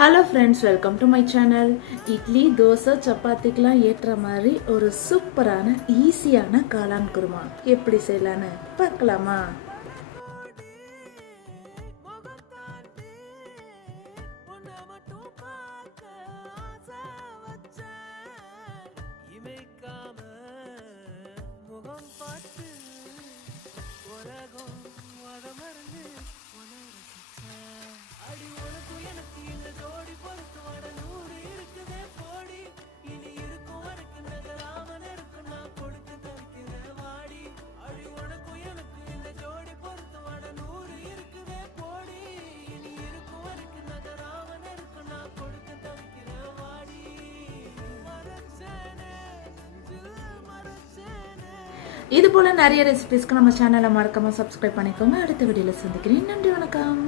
Hello friends, welcome to my channel. Idli, dosa, சப்பாத்திக்கெலாம் ஏற்ற மாதிரி ஒரு சூப்பரான ஈஸியான காளான் குருமா எப்படி செய்யலான்னு பார்க்கலாமா? இது போல நிறைய ரெசிபிஸ்க்கு நம்ம சேனலை மறக்காம சப்ஸ்கிரைப் பண்ணிக்கோங்க. அடுத்த வீடியோல சந்திக்கிறேன். நன்றி, வணக்கம்.